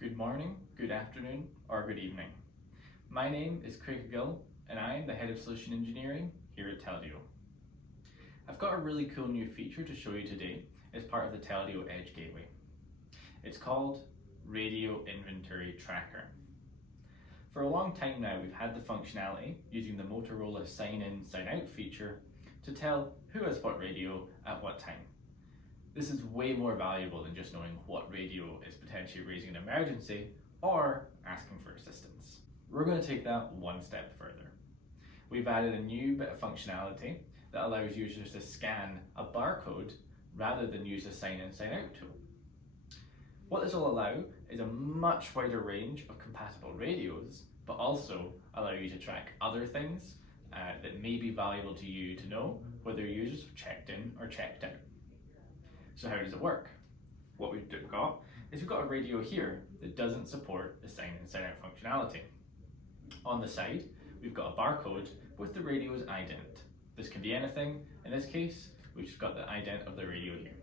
Good morning, good afternoon, or good evening. My name is Craig Gill, and I am the Head of Solution Engineering here at Teldio. I've got a really cool new feature to show you today as part of the Teldio Edge Gateway. It's called Radio Inventory Tracker. For a long time now, we've had the functionality using the Motorola Sign In, Sign Out feature to tell who has what radio at what time. This is way more valuable than just knowing what radio is potentially raising an emergency or asking for assistance. We're going to take that one step further. We've added a new bit of functionality that allows users to scan a barcode rather than use a sign in, sign out tool. What this will allow is a much wider range of compatible radios, but also allow you to track other things that may be valuable to you to know whether users have checked in or checked out. So how does it work? What we've got is we've got a radio here that doesn't support the sign in, sign out functionality. On the side, we've got a barcode with the radio's ident. This can be anything. In this case, we've just got the ident of the radio here.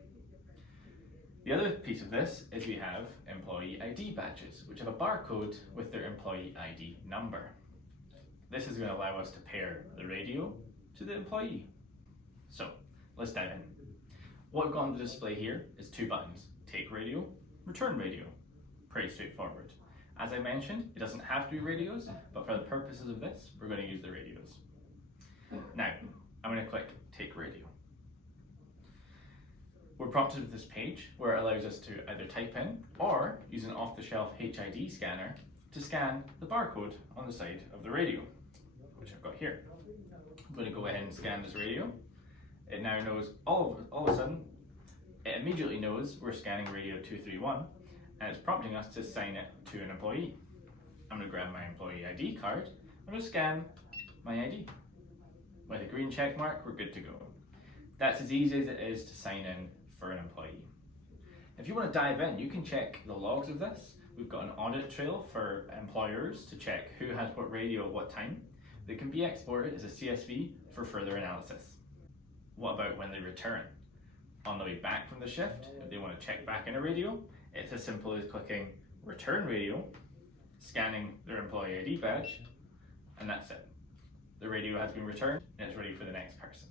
The other piece of this is we have employee ID badges, which have a barcode with their employee ID number. This is going to allow us to pair the radio to the employee. So let's dive in. What we've got on the display here is two buttons, take radio, return radio. Pretty straightforward. As I mentioned, it doesn't have to be radios, but for the purposes of this, we're going to use the radios. Now, I'm going to click take radio. We're prompted with this page where it allows us to either type in or use an off-the-shelf HID scanner to scan the barcode on the side of the radio, which I've got here. I'm going to go ahead and scan this radio. It now knows all of a sudden, it immediately knows we're scanning radio 231 and it's prompting us to assign it to an employee. I'm going to grab my employee ID card. I'm going to scan my ID. With a green check mark, we're good to go. That's as easy as it is to sign in for an employee. If you want to dive in, you can check the logs of this. We've got an audit trail for employers to check who has what radio at what time. That can be exported as a CSV for further analysis. What about when they return? On the way back from the shift, if they want to check back in a radio, it's as simple as clicking return radio, scanning their employee ID badge, and that's it. The radio has been returned and it's ready for the next person.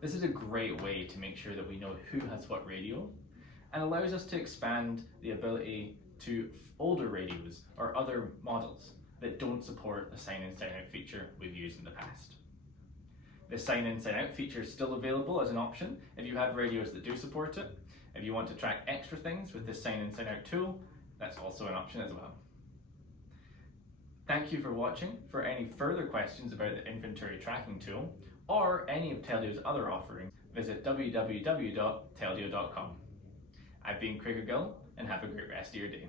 This is a great way to make sure that we know who has what radio and allows us to expand the ability to older radios or other models that don't support the sign in, sign out feature we've used in the past. The sign in, sign out feature is still available as an option if you have radios that do support it. If you want to track extra things with the sign in, sign out tool, that's also an option as well. Thank you for watching. For any further questions about the inventory tracking tool or any of Teldio's other offerings, visit www.teldio.com. I've been Craig Gill and have a great rest of your day.